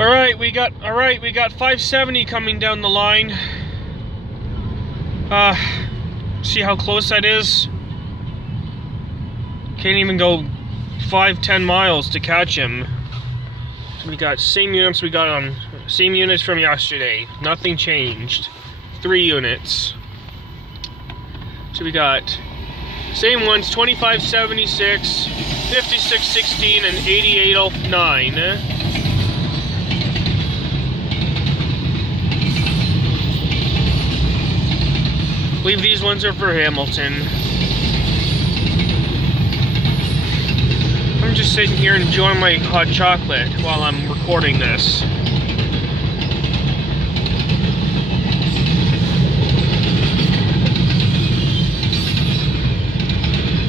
Alright, we got 570 coming down the line. See how close that is? Can't even go 5-10 miles to catch him. We got same units same units from yesterday. Nothing changed. 3 units. So we got same ones, 2576, 5616, and 8809. I believe these ones are for Hamilton. I'm just sitting here enjoying my hot chocolate while I'm recording this.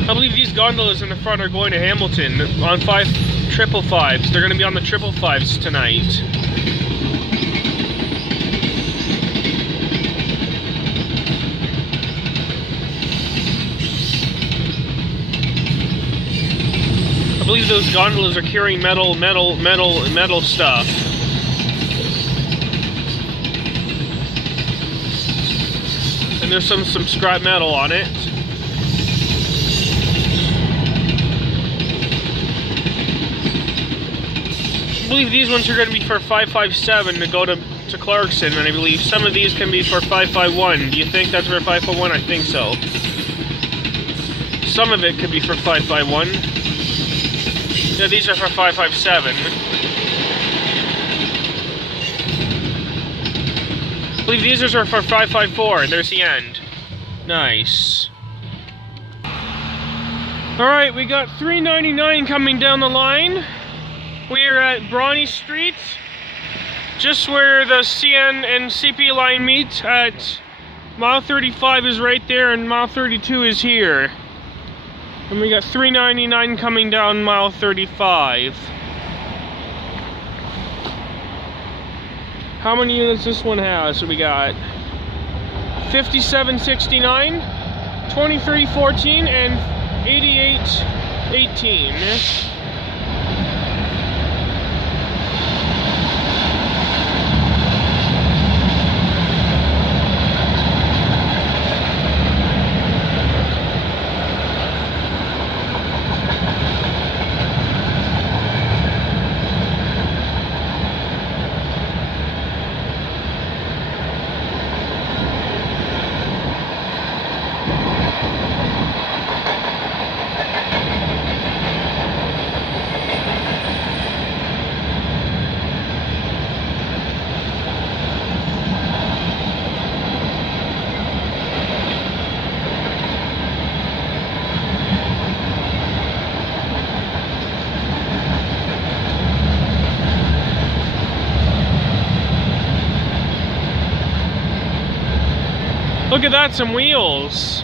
I believe these gondolas in the front are going to Hamilton on 555s. They're going to be on the 555s tonight. I believe those gondolas are carrying metal stuff. And there's some scrap metal on it. I believe these ones are going to be for 557 to go to Clarkson, and I believe some of these can be for 551. Do you think that's for 551? I think so. Some of it could be for 551. Yeah, these are for 557. I believe these are for 554, and there's the end. Nice. Alright, we got 399 coming down the line. We're at Bronte Street, just where the CN and CP line meet. At mile 35 is right there, and mile 32 is here. And we got 399 coming down mile 35. How many units this one has? So we got 5769, 2314, and 8818. Look at that, some wheels.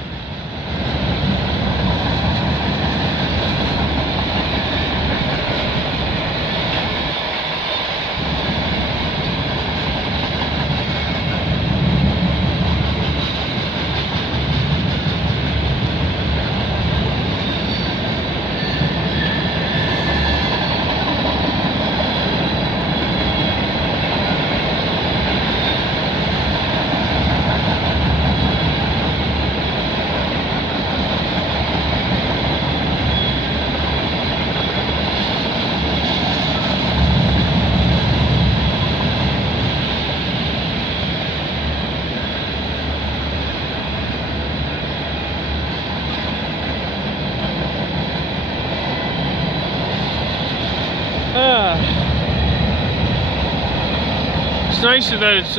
It's nice that it's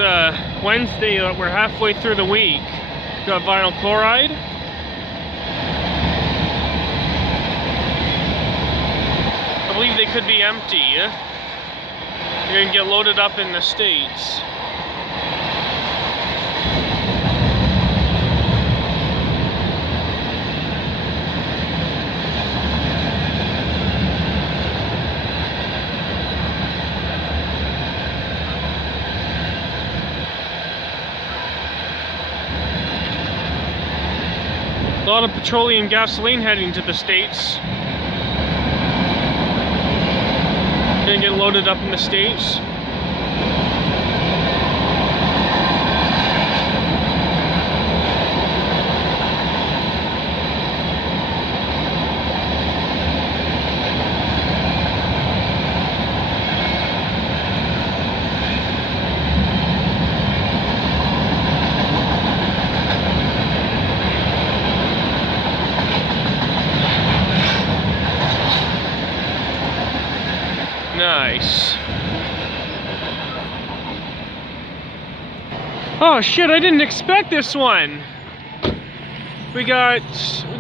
Wednesday, we're halfway through the week. Got vinyl chloride. I believe they could be empty. They're going to get loaded up in the States. A lot of petroleum gasoline heading to the States. Gonna get loaded up in the States. Oh shit, I didn't expect this one. We got,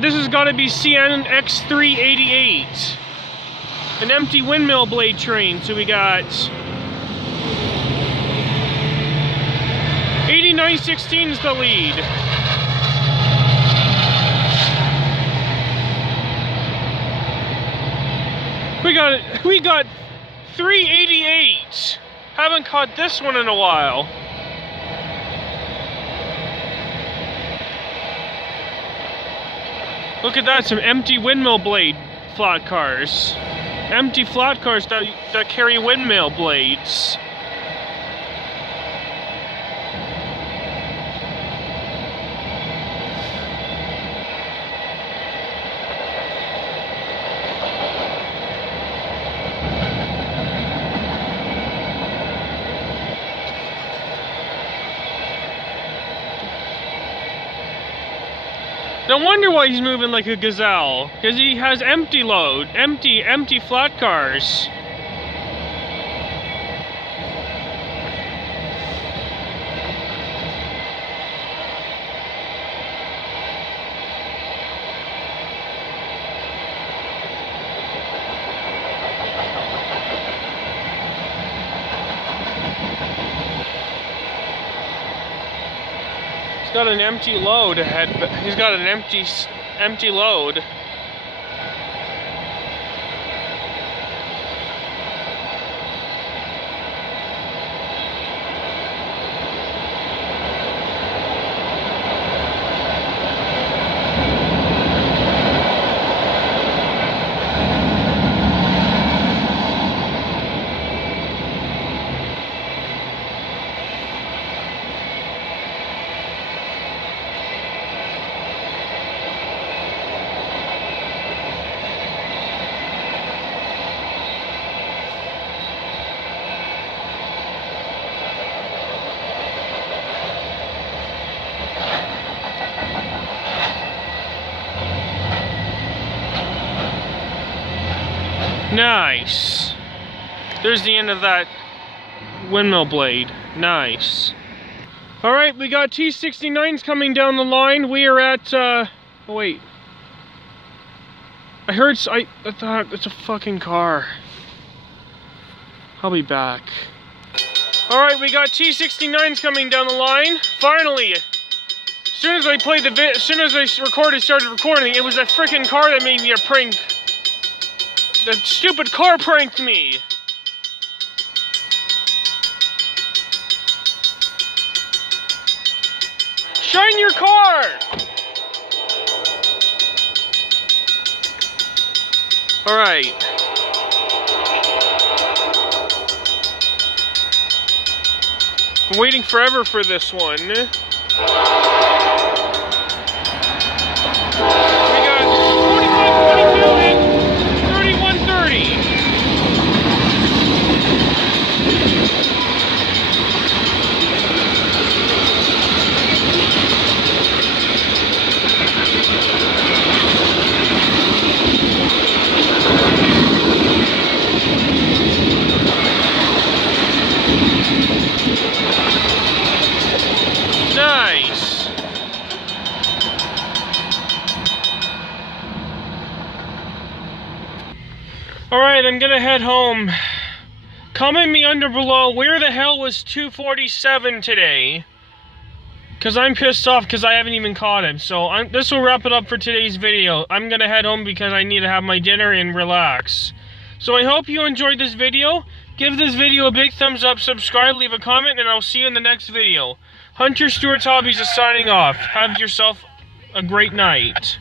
this has got to be CNX388. An empty windmill blade train. So we got 8916 is the lead. We got 388. Haven't caught this one in a while. Look at that, some empty windmill blade flat cars. Empty flat cars that carry windmill blades. No wonder why he's moving like a gazelle, because he has empty flat cars. He's got an empty load ahead, but he's got an empty load. Nice. There's the end of that windmill blade. Nice. Alright, we got T69s coming down the line. We are at, oh wait. I thought it's a fucking car. I'll be back. Alright, we got T69s coming down the line. Finally! As soon as I started recording, it was that freaking car that made me a prank. The stupid car pranked me! Shine your car! Alright. I'm waiting forever for this one. We got 4522 and 3130. Nice. Alright, I'm gonna head home. Comment me under below where the hell was 247 today. Because I'm pissed off because I haven't even caught him. So this will wrap it up for today's video. I'm gonna head home because I need to have my dinner and relax. So I hope you enjoyed this video. Give this video a big thumbs up, subscribe, leave a comment, and I'll see you in the next video. Hunter Stewart's Hobbies is signing off. Have yourself a great night.